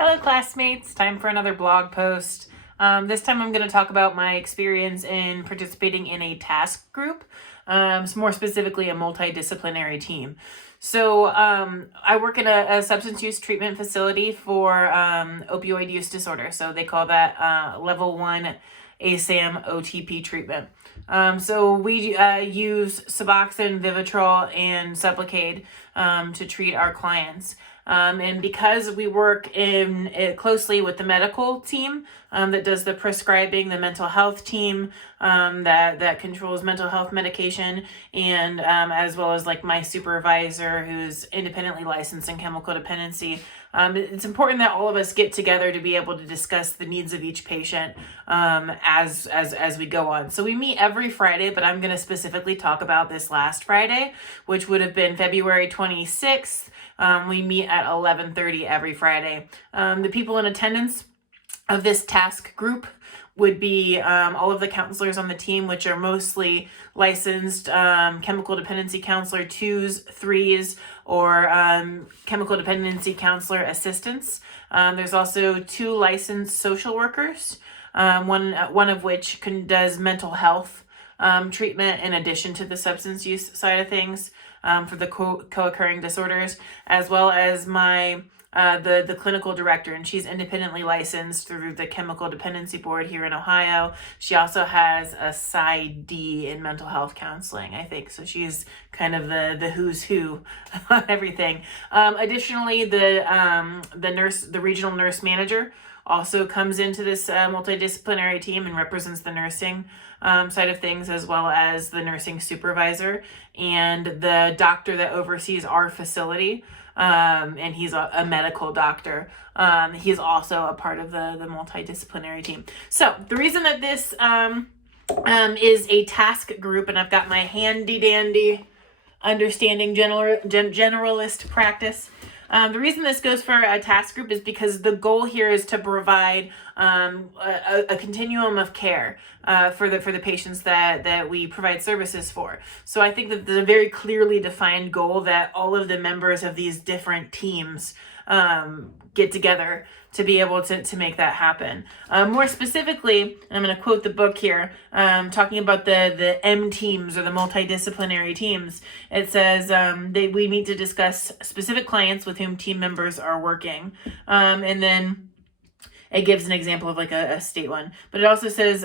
Hello classmates, time for another blog post. This time I'm going to talk about my experience in participating in a task group, more specifically a multidisciplinary team. So I work in a substance use treatment facility for opioid use disorder. So they call that level 1 ASAM OTP treatment. So we use Suboxone, Vivitrol, and Sublocade to treat our clients. And because we work closely with the medical team that does the prescribing, the mental health team that controls mental health medication, and as well as like my supervisor who's independently licensed in chemical dependency, it's important that all of us get together to be able to discuss the needs of each patient as we go on. So we meet every Friday, but I'm going to specifically talk about this last Friday, which would have been February 26th. We meet at 11:30 every Friday. The people in attendance of this task group would be all of the counselors on the team, which are mostly licensed chemical dependency counselor 2s, 3s, or chemical dependency counselor assistants. There's also 2 licensed social workers, one of which does mental health treatment in addition to the substance use side of things for the co-occurring disorders, as well as the clinical director, and she's independently licensed through the Chemical Dependency Board here in Ohio. She also has a PsyD in mental health counseling, I think. So she's kind of the who's who on everything. Additionally, the regional nurse manager also comes into this multidisciplinary team and represents the nursing side of things, as well as the nursing supervisor and the doctor that oversees our facility. And he's a medical doctor. He's also a part of the multidisciplinary team. So the reason that this is a task group, and I've got my handy dandy understanding generalist practice. The reason this goes for a task group is because the goal here is to provide a continuum of care for the patients that we provide services for. So I think that there's a very clearly defined goal that all of the members of these different teams get together to be able to make that happen. More specifically, I'm going to quote the book here, talking about the M teams, or the multidisciplinary teams. It says we meet to discuss specific clients with whom team members are working. And then it gives an example of like a state one, but it also says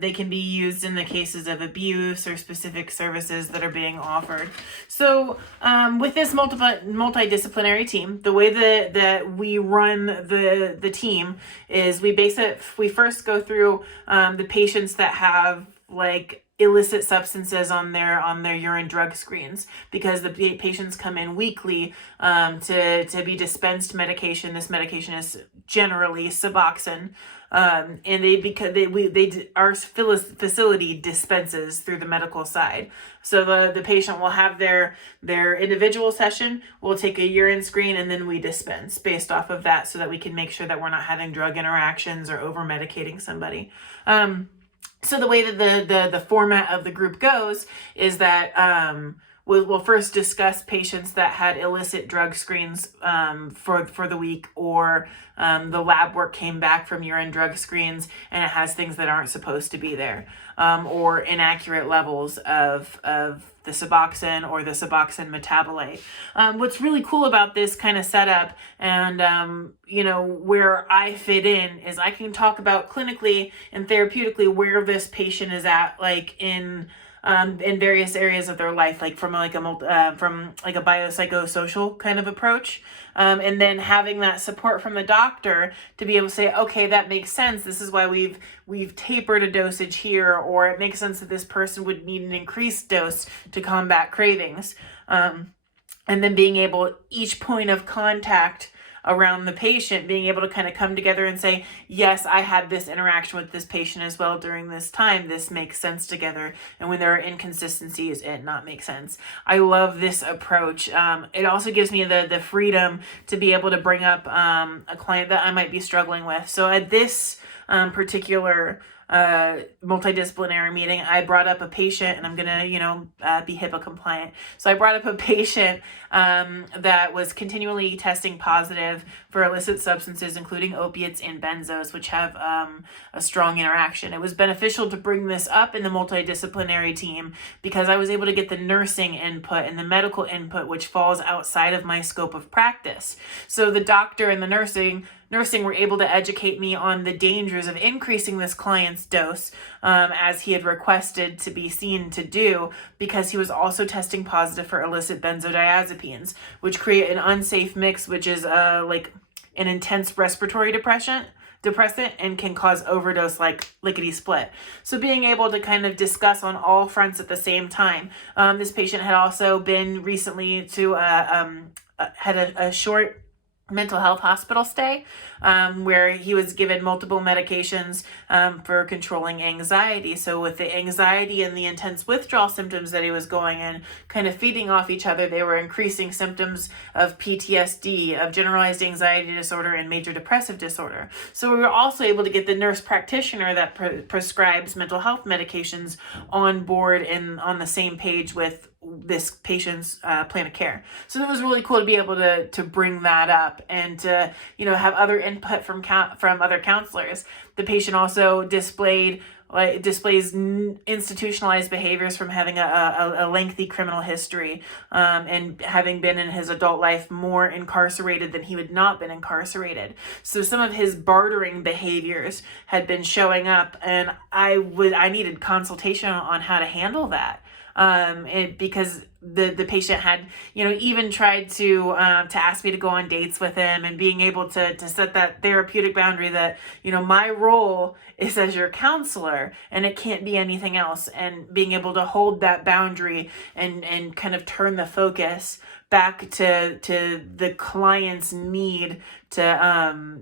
they can be used in the cases of abuse or specific services that are being offered. So with this multidisciplinary team, the way that we run the team is we first go through the patients that have like illicit substances on their urine drug screens, because the patients come in weekly to be dispensed medication. This medication is generally Suboxone, and our facility dispenses through the medical side. So the patient will have their individual session. We'll take a urine screen, and then we dispense based off of that, so that we can make sure that we're not having drug interactions or over medicating somebody. So the way that the format of the group goes is that we'll first discuss patients that had illicit drug screens for the week, or the lab work came back from urine drug screens and it has things that aren't supposed to be there, or inaccurate levels of the Suboxone or the Suboxone metabolite. What's really cool about this kind of setup, and where I fit in, is I can talk about clinically and therapeutically where this patient is at, like in various areas of their life, like from a biopsychosocial kind of approach, and then having that support from the doctor to be able to say, okay, that makes sense. This is why we've tapered a dosage here, or it makes sense that this person would need an increased dose to combat cravings. And then being able, each point of contact around the patient, being able to kind of come together and say, yes, I had this interaction with this patient as well during this time. This makes sense together. And when there are inconsistencies, it not make sense. I love this approach. It also gives me the freedom to be able to bring up a client that I might be struggling with. So at this particular multidisciplinary meeting, I brought up a patient, and I'm gonna, be HIPAA compliant. So I brought up a patient that was continually testing positive for illicit substances, including opiates and benzos, which have a strong interaction. It was beneficial to bring this up in the multidisciplinary team because I was able to get the nursing input and the medical input, which falls outside of my scope of practice. So the doctor and the nursing were able to educate me on the dangers of increasing this client's dose, as he had requested to be seen to do, because he was also testing positive for illicit benzodiazepines, which create an unsafe mix, which is like an intense respiratory depressant and can cause overdose like lickety split. So being able to kind of discuss on all fronts at the same time. This patient had also been recently to had a short mental health hospital stay, where he was given multiple medications for controlling anxiety. So with the anxiety and the intense withdrawal symptoms that he was going in, kind of feeding off each other, they were increasing symptoms of PTSD, of generalized anxiety disorder, and major depressive disorder. So we were also able to get the nurse practitioner that prescribes mental health medications on board and on the same page with this patient's plan of care. So it was really cool to be able to bring that up and to have other input from other counselors. The patient also displays institutionalized behaviors from having a lengthy criminal history, and having been in his adult life more incarcerated than he would not been incarcerated. So some of his bartering behaviors had been showing up, and I needed consultation on how to handle that. Because the patient had, even tried to ask me to go on dates with him, and being able to set that therapeutic boundary that, my role is as your counselor and it can't be anything else, and being able to hold that boundary and kind of turn the focus back to the client's need to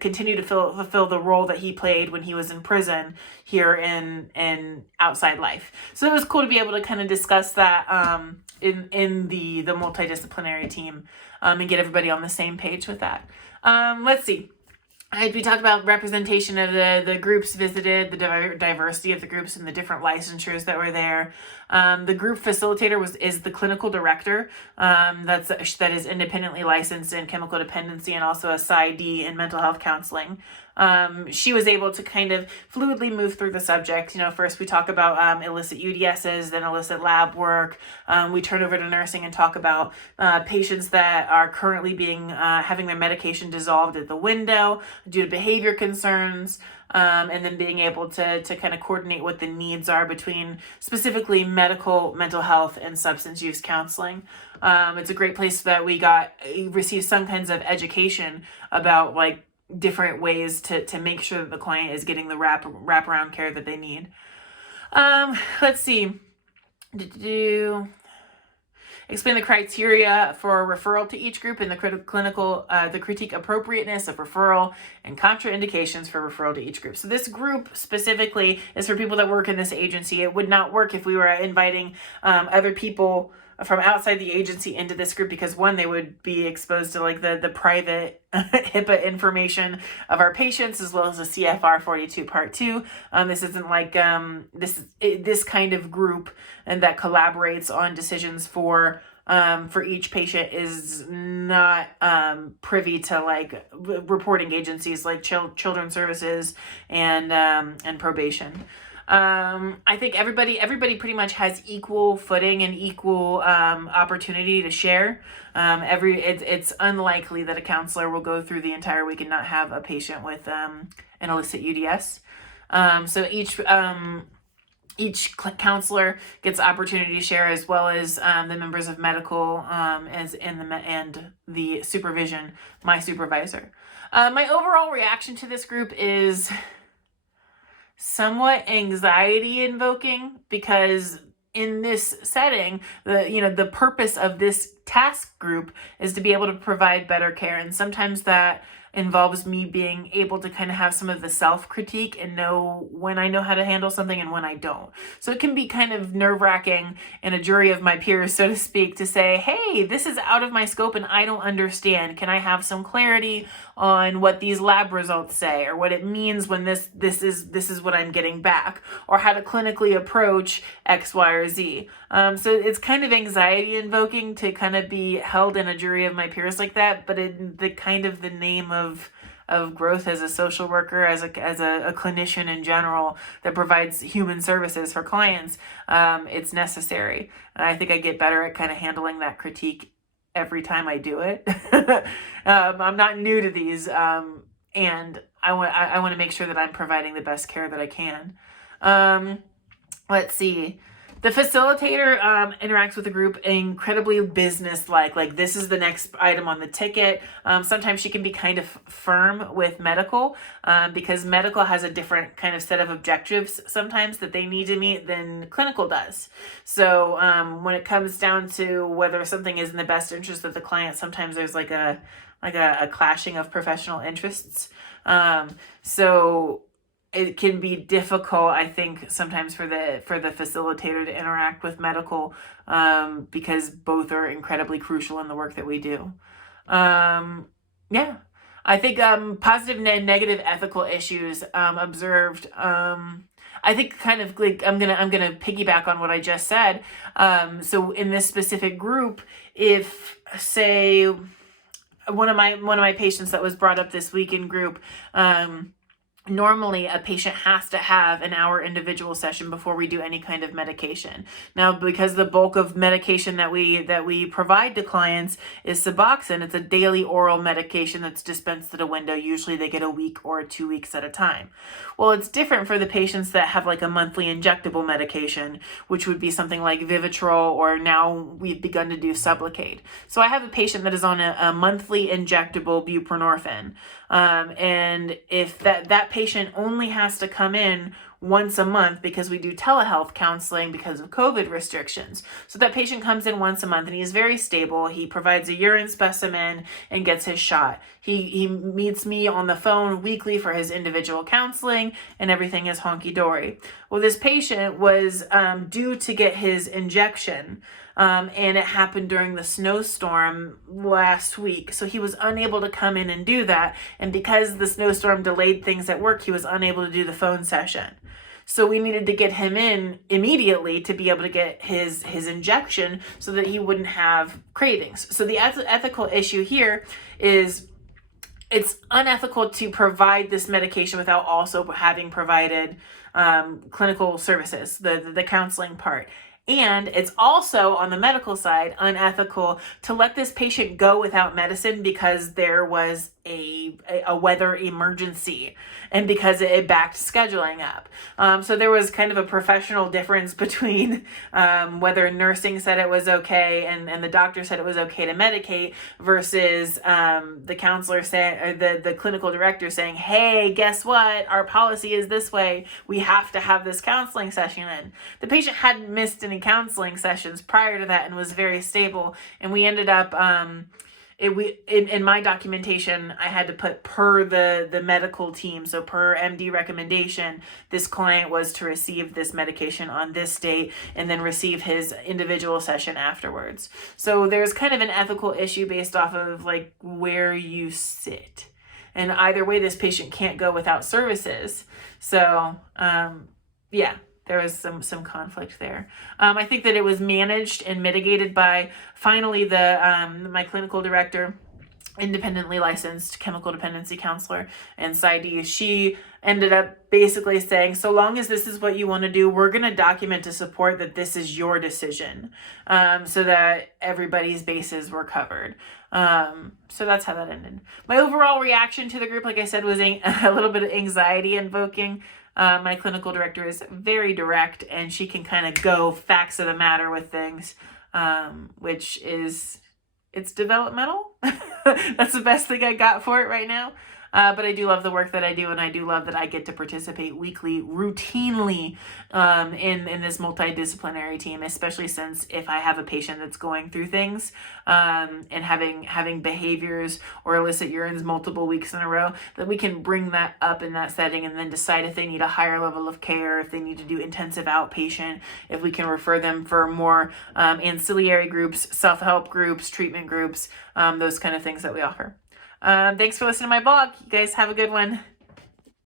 continue to fulfill the role that he played when he was in prison here in outside life. So it was cool to be able to kind of discuss that in the multidisciplinary team, and get everybody on the same page with that. Let's see. We talked about representation of the groups visited, the diversity of the groups, and the different licensures that were there. The group facilitator is the clinical director, that is independently licensed in chemical dependency and also a PsyD in mental health counseling. She was able to kind of fluidly move through the subject. First we talk about illicit UDSs, then illicit lab work. We turn over to nursing and talk about patients that are currently having their medication dissolved at the window due to behavior concerns. And then being able to kind of coordinate what the needs are between specifically medical, mental health, and substance use counseling. It's a great place that we received some kinds of education about like different ways to make sure that the client is getting the wraparound care that they need. Let's see. Explain the criteria for referral to each group and the critique appropriateness of referral and contraindications for referral to each group. So this group specifically is for people that work in this agency. It would not work if we were inviting other people from outside the agency into this group, because one, they would be exposed to like the private HIPAA information of our patients, as well as the CFR 42 Part 2. This isn't like this kind of group and that collaborates on decisions for each patient is not privy to like reporting agencies like Children's Services and probation. I think everybody pretty much has equal footing and equal opportunity to share. It's unlikely that a counselor will go through the entire week and not have a patient with an illicit UDS. So each counselor gets the opportunity to share, as well as the members of medical and the supervision, my supervisor. My overall reaction to this group is somewhat anxiety invoking, because in this setting, the purpose of this task group is to be able to provide better care. And sometimes that involves me being able to kind of have some of the self-critique and know when I know how to handle something and when I don't. So it can be kind of nerve-wracking in a jury of my peers, so to speak, to say, hey, this is out of my scope and I don't understand. Can I have some clarity on what these lab results say, or what it means when this is what I'm getting back, or how to clinically approach X, Y, or Z. So it's kind of anxiety invoking to kind of be held in a jury of my peers like that, but in the name of growth as a social worker, as a clinician in general that provides human services for clients, it's necessary. And I think I get better at kind of handling that critique every time I do it. I'm not new to these, and I want to make sure that I'm providing the best care that I can. Let's see. The facilitator interacts with the group incredibly business-like. Like, this is the next item on the ticket. Sometimes she can be kind of firm with medical because medical has a different kind of set of objectives sometimes that they need to meet than clinical does. So when it comes down to whether something is in the best interest of the client, sometimes there's like a clashing of professional interests. So it can be difficult, I think, sometimes for the facilitator to interact with medical because both are incredibly crucial in the work that we do. Yeah, I think positive and negative ethical issues observed. I think kind of like I'm gonna piggyback on what I just said. So in this specific group, if say one of my patients that was brought up this week in group. Normally, a patient has to have an hour individual session before we do any kind of medication. Now, because the bulk of medication that we provide to clients is Suboxone, it's a daily oral medication that's dispensed at a window. Usually they get a week or 2 weeks at a time. Well, it's different for the patients that have like a monthly injectable medication, which would be something like Vivitrol, or now we've begun to do Sublocade. So I have a patient that is on a monthly injectable buprenorphine. And if that patient only has to come in once a month because we do telehealth counseling because of COVID restrictions. So that patient comes in once a month and he's very stable. He provides a urine specimen and gets his shot. He meets me on the phone weekly for his individual counseling, and everything is honky-dory. Well, this patient was due to get his injection, and it happened during the snowstorm last week. So he was unable to come in and do that. And because the snowstorm delayed things at work, he was unable to do the phone session. So we needed to get him in immediately to be able to get his injection so that he wouldn't have cravings. So the ethical issue here is it's unethical to provide this medication without also having provided clinical services, the counseling part. And it's also, on the medical side, unethical to let this patient go without medicine because there was a weather emergency and because it backed scheduling up. So there was kind of a professional difference between whether nursing said it was okay and the doctor said it was okay to medicate versus the counselor saying, or the clinical director saying, hey, guess what? Our policy is this way. We have to have this counseling session in. The patient hadn't missed any counseling sessions prior to that and was very stable. And we ended up, in my documentation, I had to put per the medical team, so per MD recommendation, this client was to receive this medication on this date and then receive his individual session afterwards. So there's kind of an ethical issue based off of like where you sit. And either way, this patient can't go without services. So, yeah. There was some conflict there. I think that it was managed and mitigated by finally my clinical director, independently licensed chemical dependency counselor, and PsyD. She ended up basically saying, so long as this is what you want to do, we're going to document to support that this is your decision, so that everybody's bases were covered. So that's how that ended. My overall reaction to the group, like I said, was a little bit of anxiety invoking. My clinical director is very direct, and she can kind of go facts of the matter with things, which is, it's developmental. That's the best thing I got for it right now. But I do love the work that I do, and I do love that I get to participate weekly, routinely, in this multidisciplinary team, especially since if I have a patient that's going through things, and having behaviors or illicit urines multiple weeks in a row, that we can bring that up in that setting and then decide if they need a higher level of care, if they need to do intensive outpatient, if we can refer them for more ancillary groups, self-help groups, treatment groups, those kind of things that we offer. Thanks for listening to my blog. You guys have a good one.